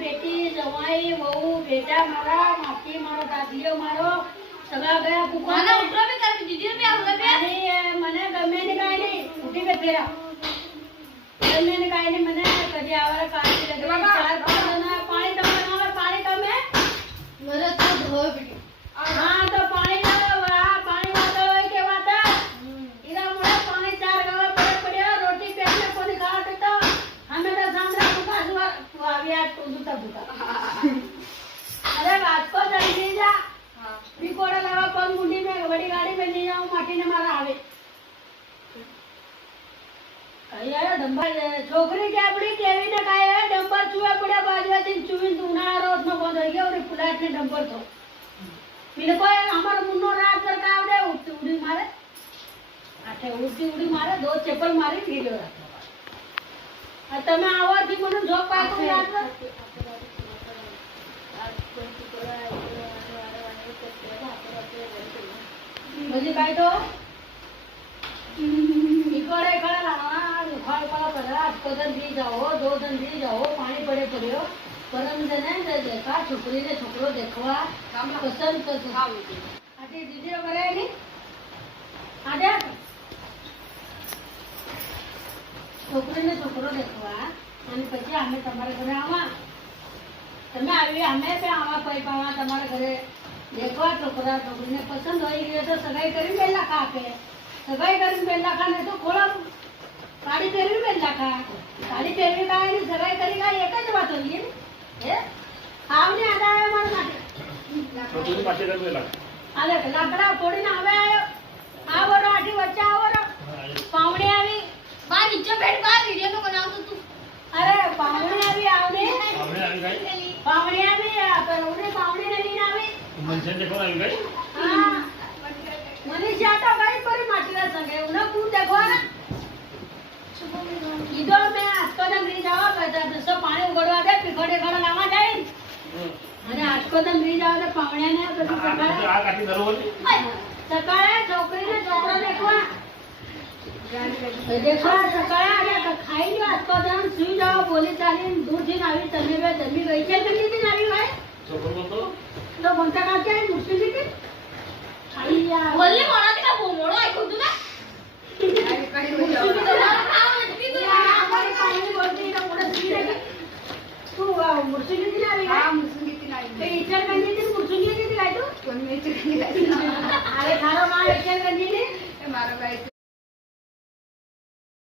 बेटी जवाई वहू बेटा मारा माती मारा दादीओ मारो सगळा गया कुका મને ઉતરો બી કરી દીદી બી આવું લાગે અને મને ગમે ને કાઈ નહીં ઉઠી બે ફેરા ગમે ને કાઈ નહીં મને કદી આવરા કાઢી લગે ચાર પાણી પાણી તમે પાણી તમે મને તો ધોય બી હા તો પાણી લાવો આ પાણી વાતો હોય કે વાતા ઈરા મોડે પાણી ચાર ગવા પડ્યો રોટી પેટને કોની ખાવા તો અમે તો સાંભળા ભૂખા સુવા આવ્યા તો દુતા ભૂખા અરે વાત કો જલ્દી જા બીકોડા લાવા પગ મુંડી में बड़ी गाड़ी में नहीं जाऊं माटी ने मारा आवे कई आयो डंबर छोकरी के अपनी केवी ने काय है डंबर चुए पड़े बाजू दिन चुविन दूना रोज में बंद हो गया और पुलाट ने डंबर तो मिले को हमार मुन्नो रात कर का आवडे उड़ी मारे आठे उड़ी मारे दो चप्पल मारी गिरो आ તમે આવવાથી મને જોક પાકો યાદ मुझे काय तो इकडे इकडे लावा दुखाळ पाला पडला पदन दी जाओ दो दिन दी जाओ पानी पड़े पड़ियो परम जने देखा छोकरी ने छोकरो देखवा पसंद कर आटे दीदी करे नी आटे छोकरी ने छोकरो देखवा અને પછી અમે તમારા ઘરે આવા તમે આવી અમે पे આવા પઈ પાવા તમારા ઘરે देखो छोकरा छोकरी ने पसंद हो गई तो सगाई करी बेला खा के सगाई करी बेला खा नहीं तो खोला साड़ी पहरी बेला खा साड़ी पहरी का नहीं सगाई करी का एक ही बात होगी है आवने आदा है मार माटे छोकरी पाछे कर बेला आले लाकड़ा थोड़ी ना आवे आयो आवो राठी बच्चा आवो पावणे आवी બા નીચે બેઠ બા વિડિયો નો બનાવ તો તું अरे पावणे आवी आवने हमने आई गई पावणे आवी पर उन्हें पावणे नहीं ना आवी मनसे देखो आई गई हां मनीषा तो गई पर माटीला संगे उन्हें कूद देखो ना इधर मैं आजको दम री जावा कहता तो पानी उगड़वा दे पिखड़े खड़ा लावा जाए અને આजको दम री जावा तो पावण्याने પછી સકાળે આ કાટી ધરો બોલી સકાળે છોકરીને છોકરો देखवा देखवा સકાળે અને ખાઈ લ્યો આजको दम સુઈ જાઓ બોલી ચાલી દૂર થી આવી તમે બે જમી ગઈ છે કેટલી દિન આવી ભાઈ છોકરો તો બંકા કા કે મુશ્કેલ છે ખાઈ યા બોલને મોડા કે બહુ મોડો આઈ ખુદ ના મુશ્કેલ